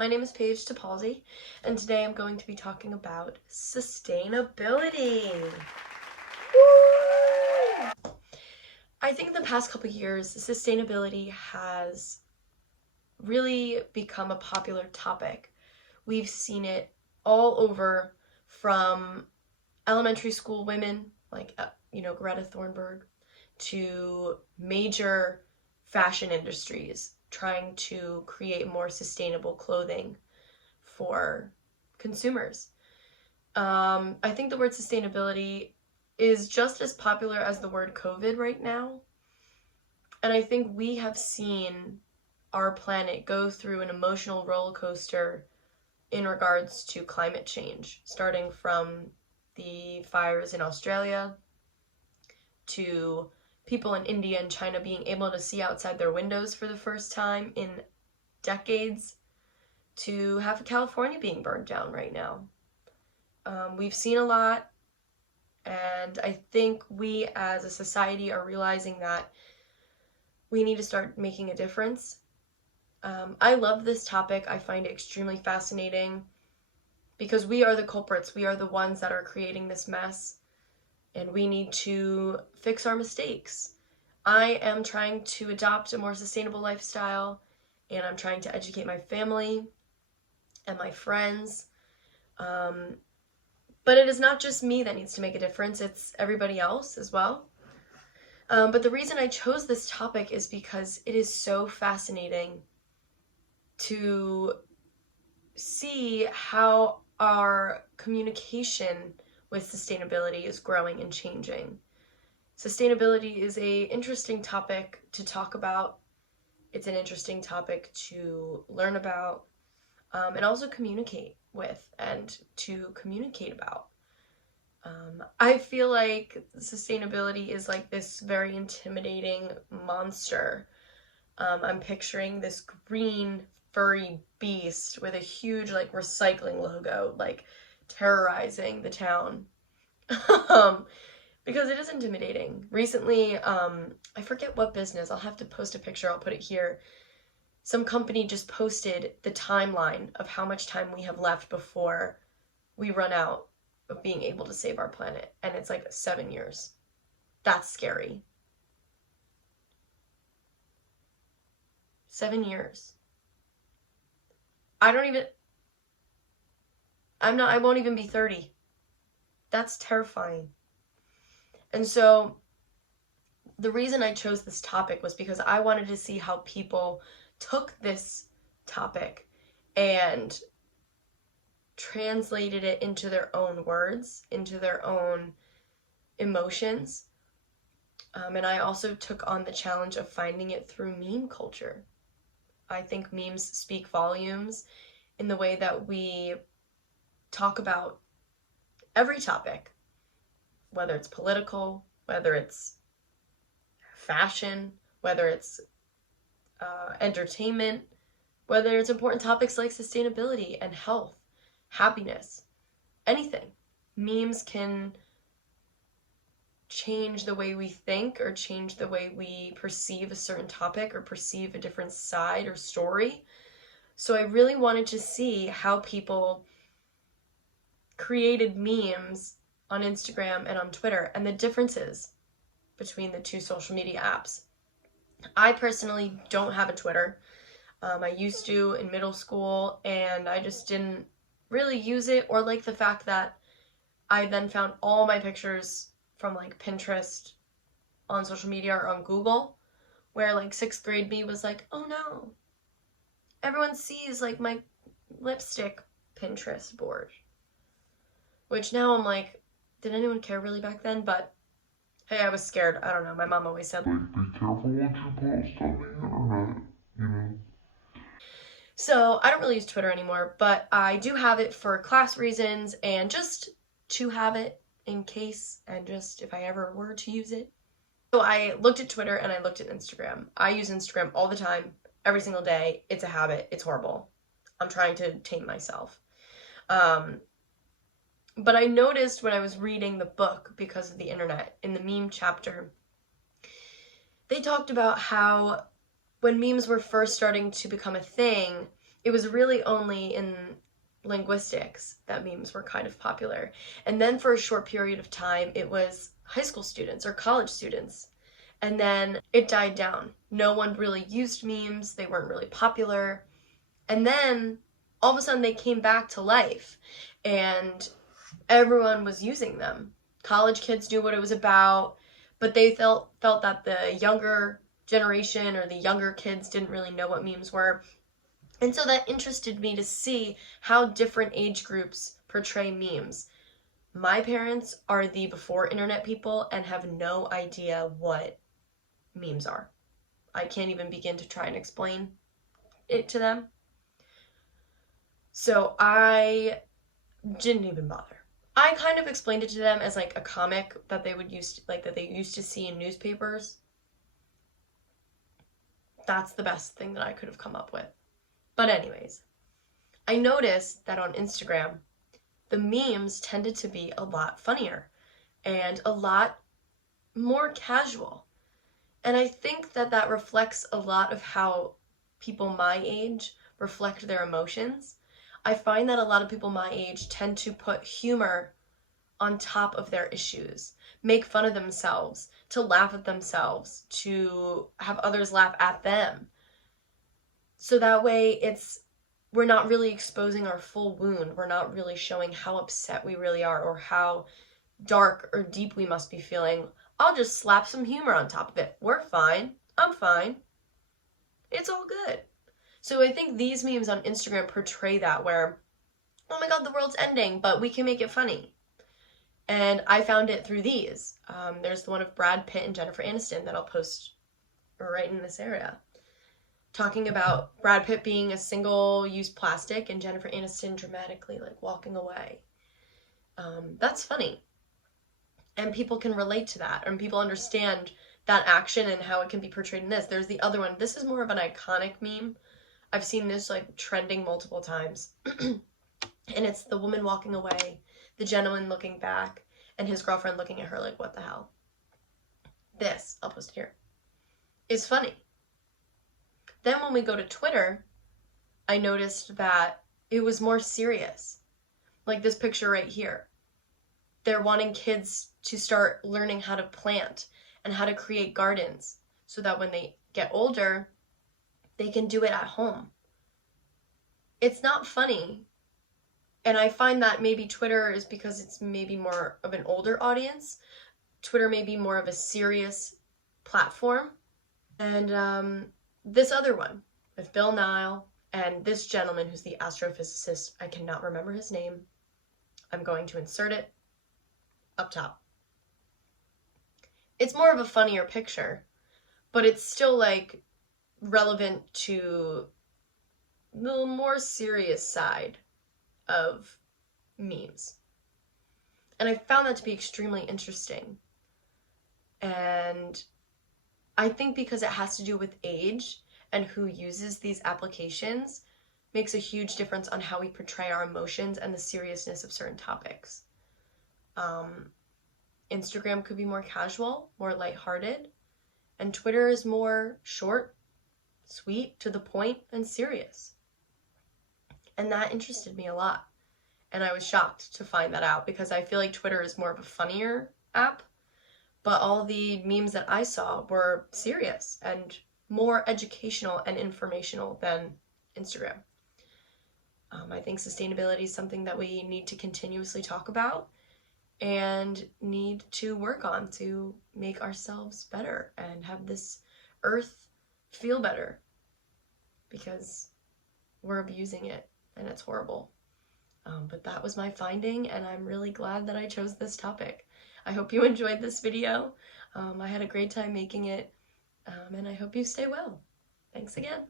My name is Paige Topalzi, and today I'm going to be talking about sustainability. Woo! I think in the past couple years, sustainability has really become a popular topic. We've seen it all over, from elementary school women like Greta Thunberg, to major fashion industries trying to create more sustainable clothing for consumers. I think the word sustainability is just as popular as the word COVID right now. And I think we have seen our planet go through an emotional roller coaster in regards to climate change, starting from the fires in Australia to people in India and China being able to see outside their windows for the first time in decades, to half of California being burned down right now. We've seen a lot, and I think we as a society are realizing that we need to start making a difference. I love this topic. I find it extremely fascinating because we are the culprits. We are the ones that are creating this mess, and we need to fix our mistakes. I am trying to adopt a more sustainable lifestyle, and I'm trying to educate my family and my friends. But it is not just me that needs to make a difference, it's everybody else as well. But the reason I chose this topic is because it is so fascinating to see how our communication with sustainability is growing and changing. Sustainability is an interesting topic to talk about. It's an interesting topic to learn about, and also communicate with and to communicate about. I feel like sustainability is like this very intimidating monster. I'm picturing this green furry beast with a huge like recycling logo, like terrorizing the town. Because it is intimidating. Recently, I forget what business, I'll have to post a picture, I'll put it here. Some company just posted the timeline of how much time we have left before we run out of being able to save our planet, and it's like 7 years. That's scary. 7 years. I won't even be 30. That's terrifying. And so the reason I chose this topic was because I wanted to see how people took this topic and translated it into their own words, into their own emotions. And I also took on the challenge of finding it through meme culture. I think memes speak volumes in the way that we talk about every topic, whether it's political, whether it's fashion, whether it's entertainment, whether it's important topics like sustainability and health, happiness, anything. Memes can change the way we think or change the way we perceive a certain topic or perceive a different side or story. So I really wanted to see how people created memes on Instagram and on Twitter and the differences between the two social media apps. I personally don't have a Twitter. I used to in middle school, and I just didn't really use it, or like the fact that I then found all my pictures from like Pinterest on social media or on Google, where like 6th grade me was like, oh no, everyone sees like my lipstick Pinterest board. Which now I'm like, did anyone care really back then? But hey, I was scared. I don't know. My mom always said, like, be careful what you post on the internet, you know? So I don't really use Twitter anymore, but I do have it for class reasons and just to have it in case, and just if I ever were to use it. So I looked at Twitter and I looked at Instagram. I use Instagram all the time, every single day. It's a habit. It's horrible. I'm trying to tame myself. But I noticed when I was reading the book, because of the internet, in the meme chapter, they talked about how when memes were first starting to become a thing, It was really only in linguistics that memes were kind of popular. And then for a short period of time, it was high school students or college students. And then it died down. No one really used memes, they weren't really popular. And then all of a sudden they came back to life and everyone was using them. College kids knew what it was about, but they felt that the younger generation or the younger kids didn't really know what memes were. And so that interested me to see how different age groups portray memes. My parents are the before internet people and have no idea what memes are. I can't even begin to try and explain it to them. So I didn't even bother. I kind of explained it to them as like a comic that they would use, like that they used to see in newspapers. That's the best thing that I could have come up with. But anyways, I noticed that on Instagram, the memes tended to be a lot funnier and a lot more casual. And I think that that reflects a lot of how people my age reflect their emotions. I find that a lot of people my age tend to put humor on top of their issues, make fun of themselves, to laugh at themselves, to have others laugh at them. So that way we're not really exposing our full wound. We're not really showing how upset we really are or how dark or deep we must be feeling. I'll just slap some humor on top of it. We're fine. I'm fine. It's all good. So I think these memes on Instagram portray that where, oh my god, the world's ending, but we can make it funny. And I found it through these. There's the one of Brad Pitt and Jennifer Aniston that I'll post right in this area, talking about Brad Pitt being a single-use plastic and Jennifer Aniston dramatically like walking away. That's funny. And people can relate to that, and people understand that action and how it can be portrayed in this. There's the other one. This is more of an iconic meme. I've seen this like trending multiple times. And it's the woman walking away, the gentleman looking back, and his girlfriend looking at her like, what the hell? This, I'll post it here, is funny. Then when we go to Twitter, I noticed that it was more serious. Like this picture right here. They're wanting kids to start learning how to plant and how to create gardens so that when they get older, they can do it at home. It's not funny. And I find that maybe Twitter is because it's maybe more of an older audience. Twitter may be more of a serious platform. And this other one with Bill Nye and this gentleman who's the astrophysicist, I cannot remember his name. I'm going to insert it up top. It's more of a funnier picture, but it's still like relevant to the more serious side of memes. And I found that to be extremely interesting. And I think because it has to do with age and who uses these applications makes a huge difference on how we portray our emotions and the seriousness of certain topics. Instagram could be more casual, more lighthearted, and Twitter is more short, sweet, to the point, and serious. And that interested me a lot. And I was shocked to find that out because I feel like Twitter is more of a funnier app, but all the memes that I saw were serious and more educational and informational than Instagram. I think sustainability is something that we need to continuously talk about and need to work on to make ourselves better and have this earth feel better, because we're abusing it and it's horrible. But that was my finding, and I'm really glad that I chose this topic. I hope you enjoyed this video. I had a great time making it, and I hope you stay well. Thanks again.